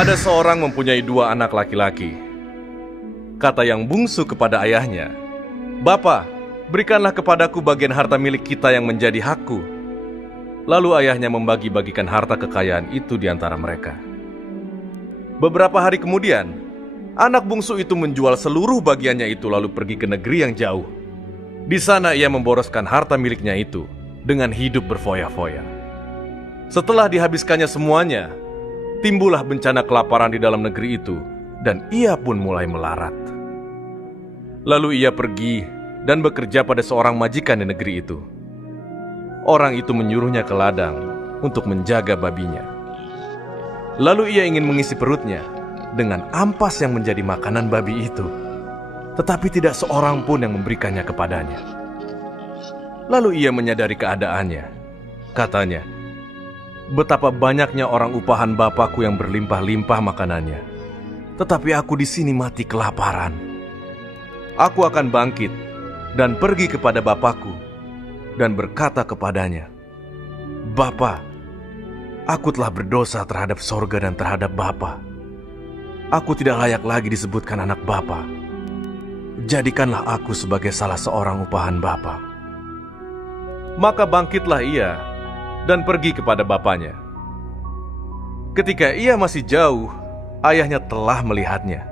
Ada seorang mempunyai dua anak laki-laki. Kata yang bungsu kepada ayahnya, "Bapa, berikanlah kepadaku bagian harta milik kita yang menjadi hakku." Lalu ayahnya membagi-bagikan harta kekayaan itu di antara mereka. Beberapa hari kemudian, anak bungsu itu menjual seluruh bagiannya itu lalu pergi ke negeri yang jauh. Di sana ia memboroskan harta miliknya itu dengan hidup berfoya-foya. Setelah dihabiskannya semuanya, timbullah bencana kelaparan di dalam negeri itu, dan ia pun mulai melarat. Lalu ia pergi dan bekerja pada seorang majikan di negeri itu. Orang itu menyuruhnya ke ladang untuk menjaga babinya. Lalu ia ingin mengisi perutnya dengan ampas yang menjadi makanan babi itu, tetapi tidak seorang pun yang memberikannya kepadanya. Lalu ia menyadari keadaannya. Katanya, "Betapa banyaknya orang upahan bapakku yang berlimpah-limpah makanannya, tetapi aku di sini mati kelaparan. Aku akan bangkit dan pergi kepada bapakku dan berkata kepadanya, 'Bapa, aku telah berdosa terhadap sorga dan terhadap Bapa. Aku tidak layak lagi disebutkan anak Bapa. Jadikanlah aku sebagai salah seorang upahan Bapa.' Maka bangkitlah ia dan pergi kepada bapaknya. Ketika ia masih jauh, ayahnya telah melihatnya.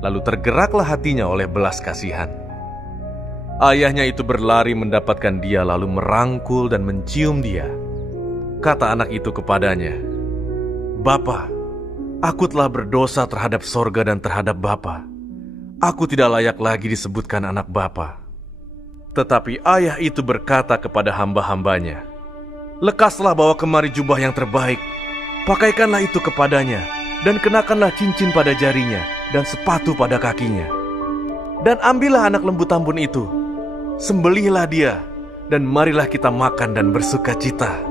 Lalu tergeraklah hatinya oleh belas kasihan. Ayahnya itu berlari mendapatkan dia lalu merangkul dan mencium dia. Kata anak itu kepadanya, 'Bapa, aku telah berdosa terhadap sorga dan terhadap Bapa. Aku tidak layak lagi disebutkan anak Bapa.' Tetapi ayah itu berkata kepada hamba-hambanya, 'Lekaslah bawa kemari jubah yang terbaik, pakaikanlah itu kepadanya, dan kenakanlah cincin pada jarinya, dan sepatu pada kakinya. Dan ambillah anak lembu tambun itu, sembelihlah dia, dan marilah kita makan dan bersuka cita.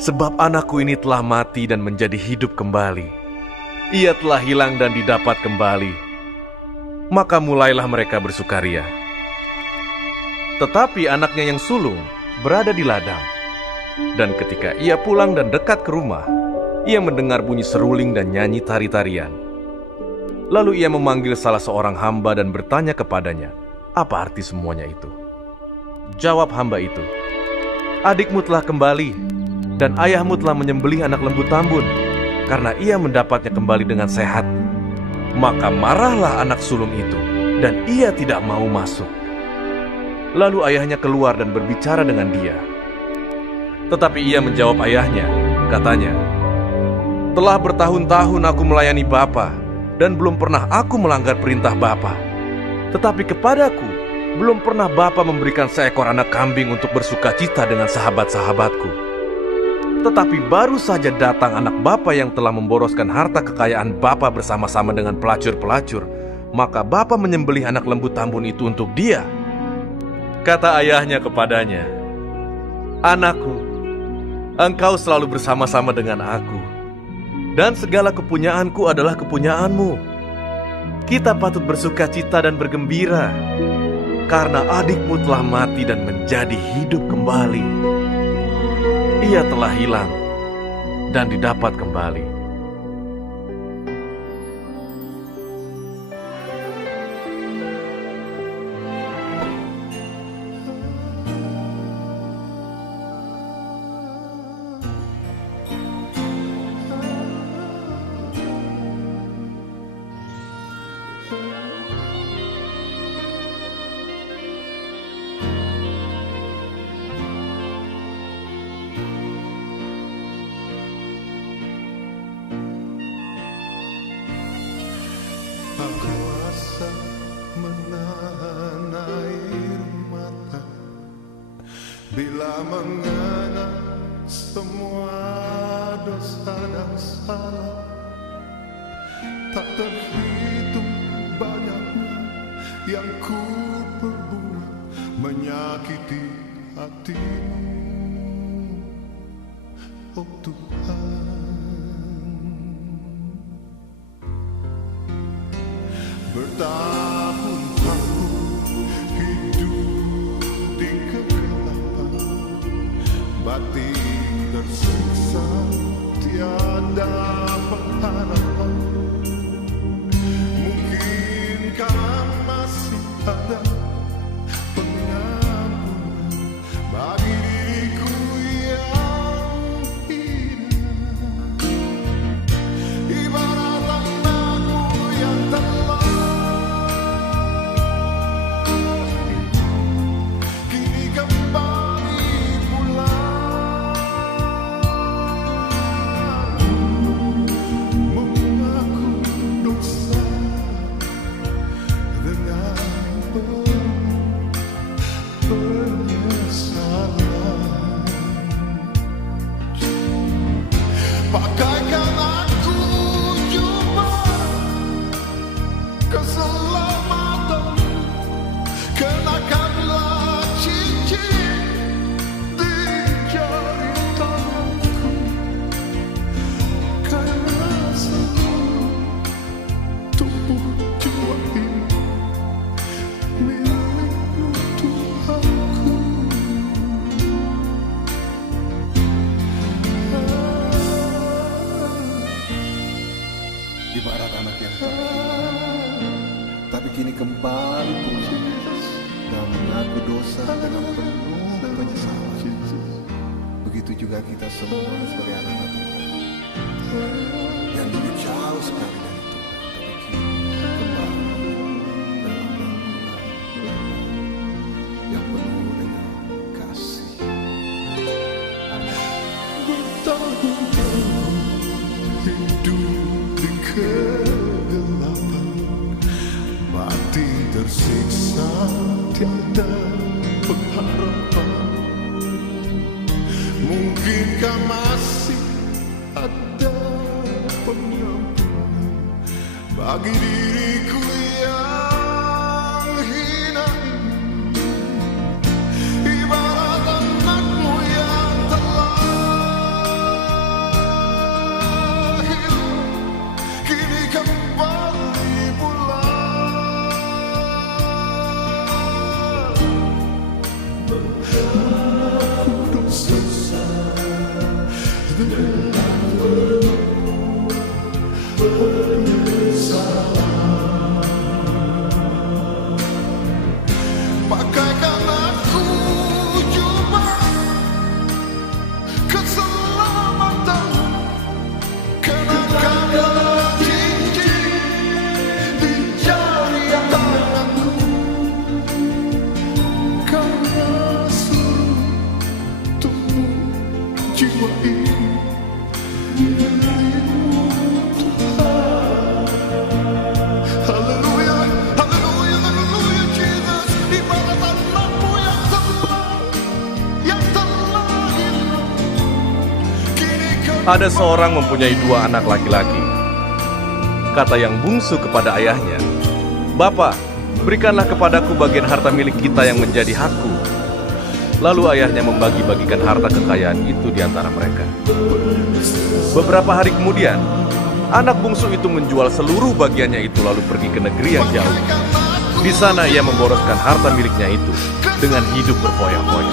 Sebab anakku ini telah mati dan menjadi hidup kembali. Ia telah hilang dan didapat kembali.' Maka mulailah mereka bersukaria. Tetapi anaknya yang sulung berada di ladang. Dan ketika ia pulang dan dekat ke rumah, ia mendengar bunyi seruling dan nyanyi tari-tarian. Lalu ia memanggil salah seorang hamba dan bertanya kepadanya, apa arti semuanya itu. Jawab hamba itu, 'Adikmu telah kembali, dan ayahmu telah menyembelih anak lembu tambun, karena ia mendapatnya kembali dengan sehat.' Maka marahlah anak sulung itu, dan ia tidak mau masuk. Lalu ayahnya keluar dan berbicara dengan dia. Tetapi ia menjawab ayahnya, katanya, 'Telah bertahun-tahun aku melayani Bapa, dan belum pernah aku melanggar perintah Bapa. Tetapi kepadaku, belum pernah Bapa memberikan seekor anak kambing untuk bersuka cita dengan sahabat-sahabatku. Tetapi baru saja datang anak Bapa yang telah memboroskan harta kekayaan Bapa bersama-sama dengan pelacur-pelacur, maka Bapa menyembelih anak lembu tambun itu untuk dia.' Kata ayahnya kepadanya, 'Anakku, engkau selalu bersama-sama dengan aku, dan segala kepunyaanku adalah kepunyaanmu. Kita patut bersuka cita dan bergembira, karena adikmu telah mati dan menjadi hidup kembali. Ia telah hilang dan didapat kembali.' Aku kuasa menahan air mata bila mengenang semua dosa dan salah. Tak terhitung banyaknya yang ku perbuat menyakiti hatimu, oh Tuhan. Bertahun-tahun hidup di kegelapan, batin tersiksa tiada pengharapan. Mungkinkah masih ada pengampunan bagi diriku yang hilang, ibarat anakku yang telah kini kembali pulang, mengaku dosa dengan penyesalan. Pakaikan aku jubah keselamatan, kenakanlah cincin di jari tanganku, karena seluruh tubuh jiwa ini milikmu Tuhanku. Ibarat anak yang tapi kini kembali pulang dan mengaku dosa dengan penuh penyesalan. Begitu juga kita semua sebagai anak-anak Tuhan yang dulu jauh sekali dari Tuhan, tapi kini kembali dalam naungan yang penuh dengan kasih. Bertahun-tahun hidup di kegelapan, mati tersiksa tiada pengharapan. Mungkinkah masih ada pengampunan bagi diriku yang hina ini, ibarat anakmu yang telah hilang, kini kembali pulang, mengaku dosa dengan penyesalan. Pakaikan aku jubah keselamatan, kenakanlah cincin di jari tanganku, karena seluruh tubuh jiwa ini milikmu Tuhan. Haleluya, haleluya, haleluya, Jesus. Ibarat anakmu yang telah hilang, kini Ada seorang mempunyai 2 anak laki-laki. Kata yang bungsu kepada ayahnya, "Bapa, berikanlah kepadaku bagian harta milik kita yang menjadi hakku." Lalu ayahnya membagi-bagikan harta kekayaan itu di antara mereka. Beberapa hari kemudian, anak bungsu itu menjual seluruh bagiannya itu lalu pergi ke negeri yang jauh. Di sana ia memboroskan harta miliknya itu dengan hidup berfoya-foya.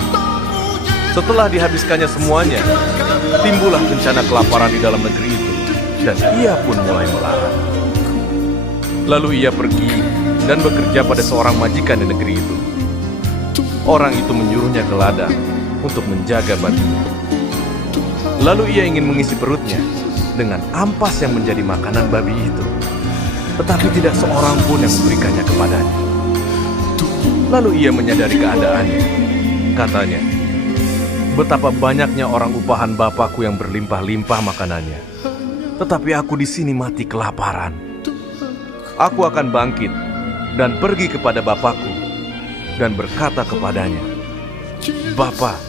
Setelah dihabiskannya semuanya, timbullah bencana kelaparan di dalam negeri itu, dan ia pun mulai melarat. Lalu ia pergi dan bekerja pada seorang majikan di negeri itu. Orang itu menyuruhnya ke ladang untuk menjaga babinya. Lalu ia ingin mengisi perutnya dengan ampas yang menjadi makanan babi itu, tetapi tidak seorang pun yang memberikannya kepadanya. Lalu ia menyadari keadaannya. Katanya, "Betapa banyaknya orang upahan bapakku yang berlimpah-limpah makanannya, tetapi aku di sini mati kelaparan. Aku akan bangkit dan pergi kepada bapakku dan berkata kepadanya, 'Bapa,